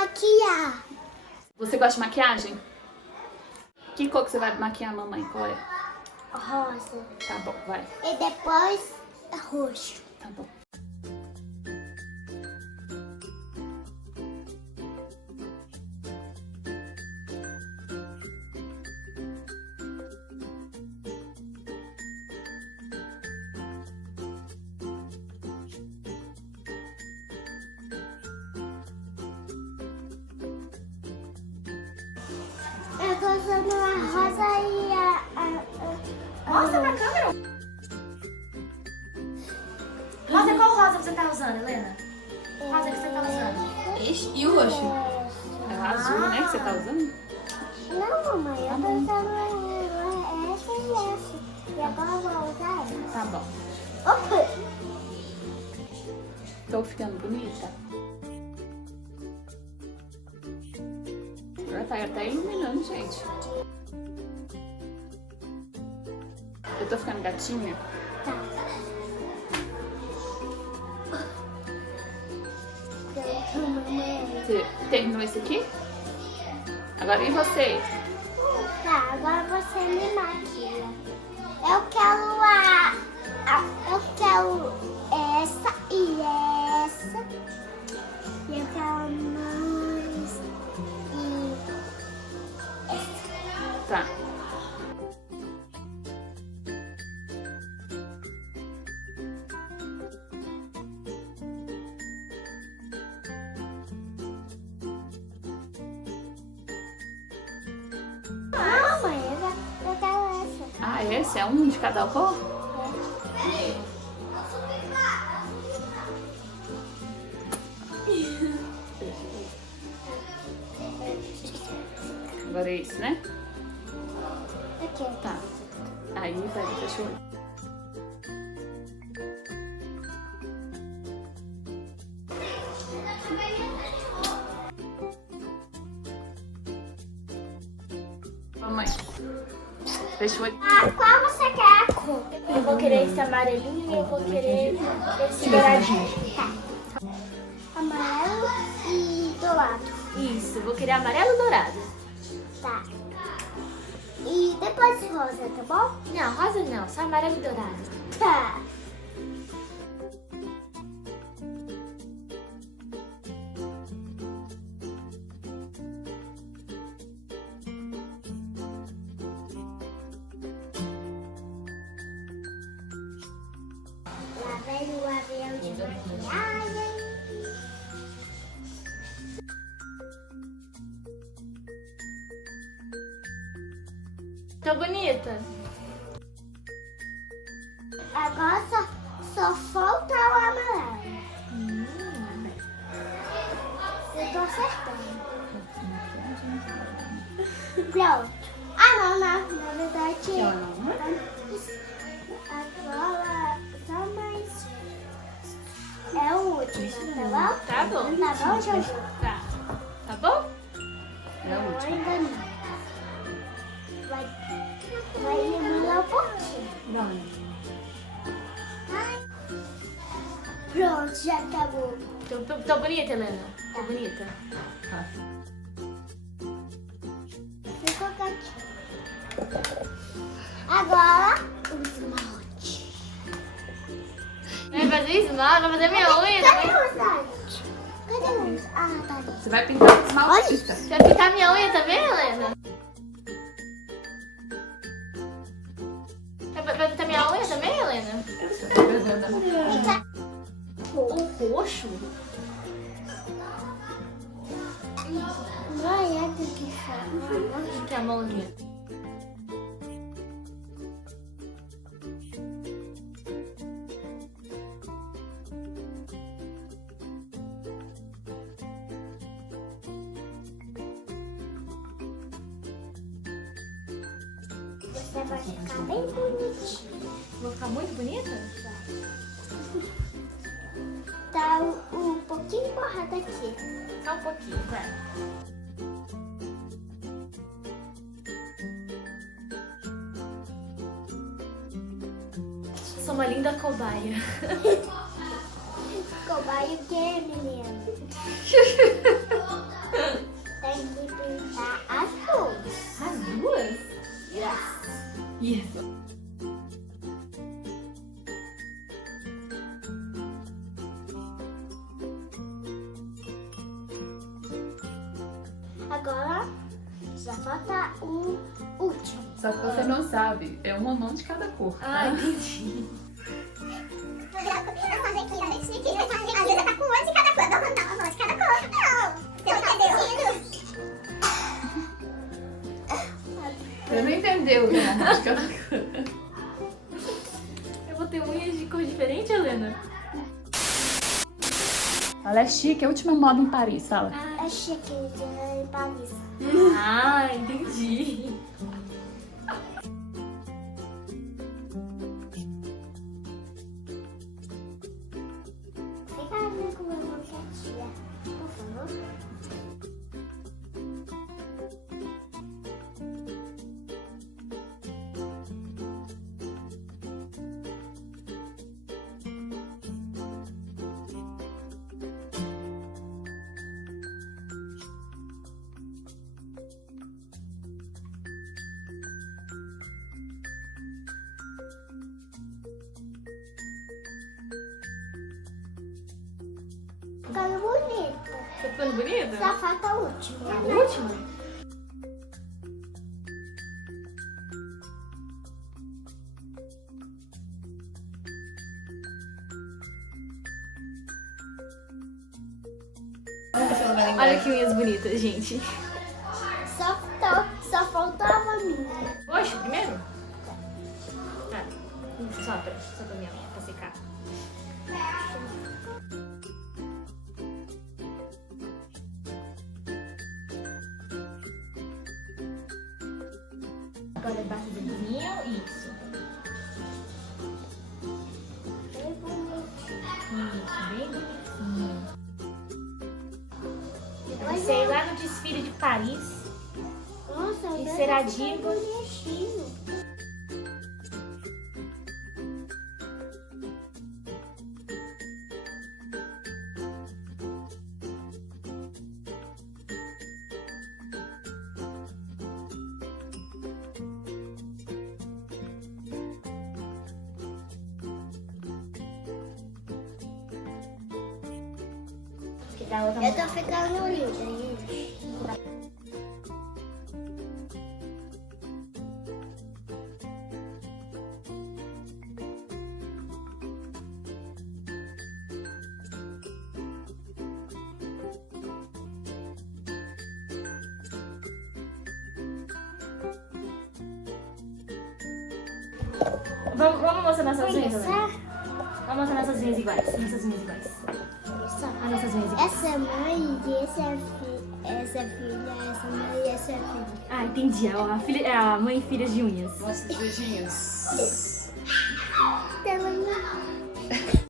maquiar. Você gosta de maquiagem? Que cor que você vai maquiar a mamãe? Qual é? Rosa. Tá bom, vai. E depois roxo. Tá bom. Eu tô usando a rosa e Mostra pra câmera. Rosa, qual rosa você tá usando, Helena? Rosa que você tá usando? Ixi, e o roxo? É o azul, né, que você tá usando? Não, mamãe, eu tô usando essa e essa. E agora eu vou usar essa. Tá bom. Opa! Tô ficando bonita? Já tá até iluminando, gente. Eu tô ficando gatinha? Tá. Você terminou esse aqui? Agora e você? Tá, agora você me maquia. Eu quero eu quero essa e essa. E eu quero mais e essa. Tá. Não, mãe, eu quero essa. Ah, esse é um de cada cor? Agora é esse, né? Aqui. Tá. Aí, peraí, deixa eu ver. Mamãe, deixa eu... Qual você quer a cor? Eu vou querer esse amarelinho e eu vou querer esse douradinho. Tá. Amarelo e dourado. Isso, eu vou querer amarelo e dourado. Tá. E depois rosa, tá bom? Não, rosa não, só amarelo e dourado. Tá. Lá vem o avião de maquiagem. Tô bonita? Agora só falta o amarelo. Eu tô acertando. Pronto. Ah, não. Na verdade, agora só mais... É o último, tá bom? Tá bom. Tá bom, Jojo? Tá. Tá bom? É o último. Ainda não. Vai demorar um pouquinho. Não. Ai. Pronto, já acabou. Tô bonita, Helena? Tô bonita? Tá. Vou colocar aqui. Agora, o esmalte. Vai fazer esmalte? Vai fazer minha unha Cadê também? o esmalte? Cadê o esmalte? Ah, tá ali. Você vai pintar o esmaltista. Você vai pintar minha unha também, Helena? Vai pintar minha unha também, Helena? O roxo? Vai, é que fala. Onde que é a mãozinha? Você vai ficar bem bonitinho. Vou ficar muito bonita? Tá um pouquinho borrado aqui. Só um pouquinho, vai. Sou uma linda cobaia. Cobaia o quê, menina? Isso. Agora já falta o último. Só que você não sabe, é uma mão de cada cor. Ah, entendi. Às vezes tá com uma de cada cor. Não, uma mão de cada cor. Não. Você não entendeu? Você não entendeu, né? Uma mão de cada cor. Eu vou ter unhas de cor diferente, Helena? Ela é chique, é a última moda em Paris, fala. É chique de Paris. Ah, entendi. Fica ali com a mão quietinha, por favor. Ficando bonito. Tá ficando bonita? Só falta o último. O último? Olha que unhas bonitas, gente. Só faltava a minha. Oxe, primeiro? Tá. Só pra minha unha, pra secar. Agora bate o dedinho, isso. Bem bonito. Isso, bem bonitinho. Eu Olha. sei lá no desfile de Paris. Nossa, o E meu será tá bem digo? bonitinho. Que da outra Eu tô ficando linda, gente. Vamos mostrar nossas unhas, Olha Helena? só. Vamos mostrar nossas unhas iguais. Nossas unhas iguais. Olha só. Ah, nossas unhas iguais. Essa é mãe e essa é filha, essa mãe e essa é filha. Ah, entendi. A mãe e filhas de unhas. Mostra os dedinhos.